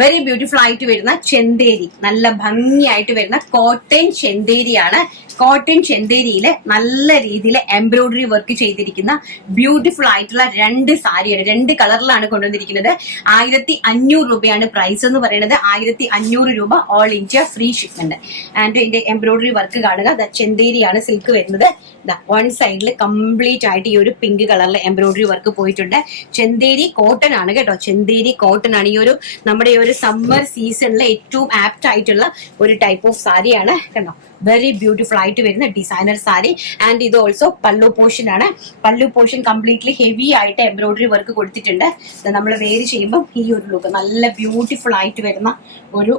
Very beautiful ആയിട്ട് വരുന്ന ചെന്തേരി, നല്ല ഭംഗിയായിട്ട് വരുന്ന കോട്ടൺ ചെന്തേരിയാണ്. കോട്ടൺ ചെന്തേരിയില് നല്ല രീതിയിൽ എംബ്രോയിഡറി വർക്ക് ചെയ്തിരിക്കുന്ന ബ്യൂട്ടിഫുൾ ആയിട്ടുള്ള രണ്ട് സാരിയാണ്. രണ്ട് കളറിലാണ് കൊണ്ടുവന്നിരിക്കുന്നത്. 1500 രൂപയാണ് പ്രൈസ് എന്ന് പറയുന്നത്. 1500 രൂപ all India free shipment. And ഇതിന്റെ എംബ്രോയിഡറി വർക്ക് കാണുക. ചെന്തേരിയാണ് സിൽക്ക് വരുന്നത്. വൺ സൈഡിൽ കംപ്ലീറ്റ് ആയിട്ട് ഈ ഒരു പിങ്ക് കളറിൽ എംബ്രോയിഡറി വർക്ക് പോയിട്ടുണ്ട്. ചെന്തേരി കോട്ടൺ ആണ് കേട്ടോ. ചെന്തേരി കോട്ടൺ ആണ്. ഈ ഒരു നമ്മുടെ ഈ ഒരു സമ്മർ സീസണിലെ ഏറ്റവും ആപ്റ്റ് ആയിട്ടുള്ള ഒരു ടൈപ്പ് ഓഫ് സാരിയാണ് കണ്ടോ. വെരി ബ്യൂട്ടിഫുൾ ആയിട്ട് വരുന്ന ഡിസൈനർ സാരി. ആൻഡ് ഇത് ഓൾസോ പല്ലു പോർഷൻ ആണ്. പല്ലു പോർഷൻ കംപ്ലീറ്റ്ലി ഹെവി ആയിട്ട് എംബ്രോയിഡറി വർക്ക് കൊടുത്തിട്ടുണ്ട്. നമ്മൾ വെയർ ചെയ്യുമ്പോൾ ഈ ഒരു ലുക്ക് നല്ല ബ്യൂട്ടിഫുൾ ആയിട്ട് വരുന്ന ഒരു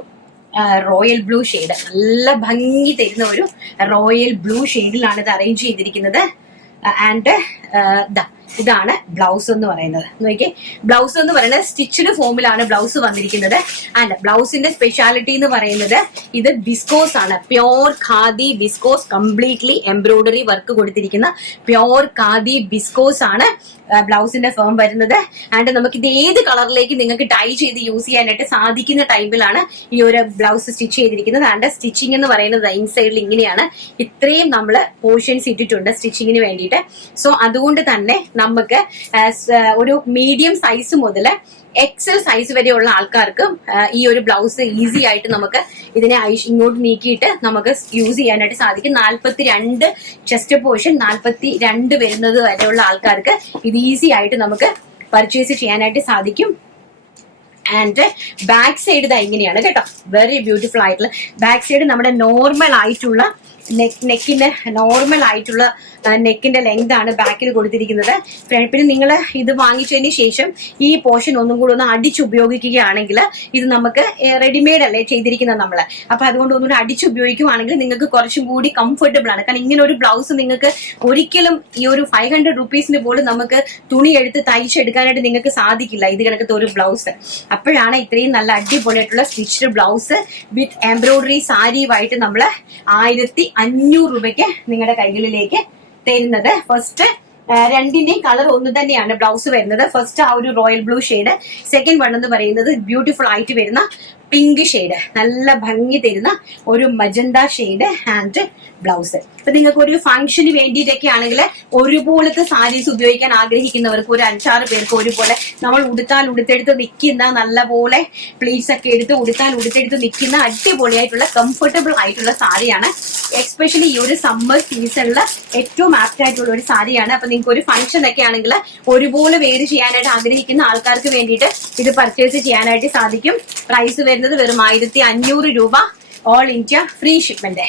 റോയൽ ബ്ലൂ ഷെയ്ഡ്, നല്ല ഭംഗി തരുന്ന ഒരു റോയൽ ബ്ലൂ ഷെയ്ഡിലാണ് ഇത് അറേഞ്ച് ചെയ്തിരിക്കുന്നത്. ആൻഡ് ഇതാണ് ബ്ലൗസ് എന്ന് പറയുന്നത്. നോക്കിയേ, ബ്ലൗസ് എന്ന് പറയുന്നത് സ്റ്റിച്ച്ഡ് ഫോമിലാണ് ബ്ലൗസ് വന്നിരിക്കുന്നത്. ആൻഡ് ബ്ലൗസിന്റെ സ്പെഷ്യാലിറ്റി എന്ന് പറയുന്നത് ഇത് വിസ്കോസ് ആണ്. Pure khadi viscose, completely embroidery work കൊടുത്തിരിക്കുന്ന പ്യോർ ഖാദി വിസ്കോസ് ആണ് ബ്ലൗസിന്റെ ഫോം വരുന്നത്. ആൻഡ് നമുക്ക് ഇത് ഏത് കളറിലേക്ക് നിങ്ങൾക്ക് ടൈ ചെയ്ത് യൂസ് ചെയ്യാനായിട്ട് സാധിക്കുന്ന ടൈമിലാണ് ഈ ഒരു ബ്ലൗസ് സ്റ്റിച്ച് ചെയ്തിരിക്കുന്നത്. ആൻഡ് സ്റ്റിച്ചിങ് എന്ന് പറയുന്നത് ഇൻസൈഡിൽ ഇങ്ങനെയാണ്. ഇത്രയും നമ്മൾ പോർഷൻസ് ഇട്ടിട്ടുണ്ട് സ്റ്റിച്ചിങ്ങിന് വേണ്ടിയിട്ട്. സോ അതുകൊണ്ട് തന്നെ നമുക്ക് ഒരു മീഡിയം സൈസ് മുതൽ എക്സൽ സൈസ് വരെയുള്ള ആൾക്കാർക്ക് ഈ ഒരു ബ്ലൗസ് ഈസി ആയിട്ട് നമുക്ക് ഇതിനെ ഇങ്ങോട്ട് നീക്കിയിട്ട് നമുക്ക് യൂസ് ചെയ്യാനായിട്ട് സാധിക്കും. 42 ചെസ്റ്റ് പോർഷൻ, 42 വരുന്നത് വരെയുള്ള ആൾക്കാർക്ക് ഇത് ഈസി ആയിട്ട് നമുക്ക് പർച്ചേസ് ചെയ്യാനായിട്ട് സാധിക്കും. ആൻഡ് ബാക്ക് സൈഡ് ഇതാ ഇങ്ങനെയാണ് കേട്ടോ. വെരി ബ്യൂട്ടിഫുൾ ആയിട്ടുള്ള ബാക്ക് സൈഡ് നമ്മുടെ നോർമൽ ആയിട്ടുള്ള നെക്കിന്റെ നോർമൽ ആയിട്ടുള്ള നെക്കിന്റെ ലെങ്ത് ആണ് ബാക്കിൽ കൊടുത്തിരിക്കുന്നത്. പിന്നെ നിങ്ങൾ ഇത് വാങ്ങിച്ചതിന് ശേഷം ഈ പോർഷൻ ഒന്നും കൂടെ ഒന്ന് അടിച്ചുപയോഗിക്കുകയാണെങ്കിൽ ഇത് നമുക്ക് റെഡിമെയ്ഡ് അല്ലേ ചെയ്തിരിക്കുന്നത് നമ്മള്. അപ്പൊ അതുകൊണ്ട് ഒന്നുകൂടി അടിച്ചുപയോഗിക്കുകയാണെങ്കിൽ നിങ്ങൾക്ക് കുറച്ചും കൂടി കംഫർട്ടബിൾ ആണ്. കാരണം ഇങ്ങനെ ഒരു ബ്ലൗസ് നിങ്ങൾക്ക് ഒരിക്കലും ഈ ഒരു 500 റുപ്പീസിന് പോലും നമുക്ക് തുണി എടുത്ത് തയ്ച്ചെടുക്കാനായിട്ട് നിങ്ങൾക്ക് സാധിക്കില്ല ഇത് കിടക്കത്തെ ഒരു ബ്ലൗസ്. അപ്പോഴാണ് ഇത്രയും നല്ല അടിപൊളിയായിട്ടുള്ള സ്റ്റിച്ച്ഡ് ബ്ലൗസ് വിത്ത് എംബ്രോയിഡറി സാരിയുമായിട്ട് നമ്മൾ 1500 രൂപയ്ക്ക് നിങ്ങളുടെ കൈകളിലേക്ക് തരുന്നത്. ഫസ്റ്റ് രണ്ടിന്റെയും കളർ ഒന്ന് തന്നെയാണ് ബ്ലൗസ് വരുന്നത്. ഫസ്റ്റ് ആ ഒരു royal blue shade, second one എന്ന് പറയുന്നത് ബ്യൂട്ടിഫുൾ ആയിട്ട് വരുന്ന പിങ്ക് ഷെയ്ഡ്, നല്ല ഭംഗി തരുന്ന ഒരു മജന്ത ഷെയ്ഡ് ആൻഡ് ബ്ലൗസ്. ഇപ്പൊ നിങ്ങൾക്ക് ഒരു ഫംഗ്ഷന് വേണ്ടിയിട്ടൊക്കെ ആണെങ്കിൽ ഒരുപോലത്തെ സാരീസ് ഉപയോഗിക്കാൻ ആഗ്രഹിക്കുന്നവർക്ക് ഒരു 5-6 പേർക്ക് ഒരുപോലെ നമ്മൾ ഉടുത്തെടുത്ത് നിൽക്കുന്ന നല്ലപോലെ പ്ലീറ്റ്സ് ഒക്കെ എടുത്ത് ഉടുത്തെടുത്ത് നിൽക്കുന്ന അടിപൊളിയായിട്ടുള്ള കംഫർട്ടബിൾ ആയിട്ടുള്ള സാരിയാണ്. എക്സ്പെഷ്യലി ഈ ഒരു സമ്മർ സീസണിൽ ഏറ്റവും ആപ്റ്റ് ആയിട്ടുള്ള ഒരു സാരിയാണ്. അപ്പൊ നിങ്ങൾക്ക് ഒരു ഫംഗ്ഷൻ ഒക്കെ ആണെങ്കിൽ ഒരുപോലെ വെയർ ചെയ്യാനായിട്ട് ആഗ്രഹിക്കുന്ന ആൾക്കാർക്ക് വേണ്ടിയിട്ട് ഇത് പർച്ചേസ് ചെയ്യാനായിട്ട് സാധിക്കും. പ്രൈസ് വരുന്നത് വെറും 1500 രൂപ ഓൾ ഇന്ത്യ ഫ്രീ ഷിപ്മെന്റ്.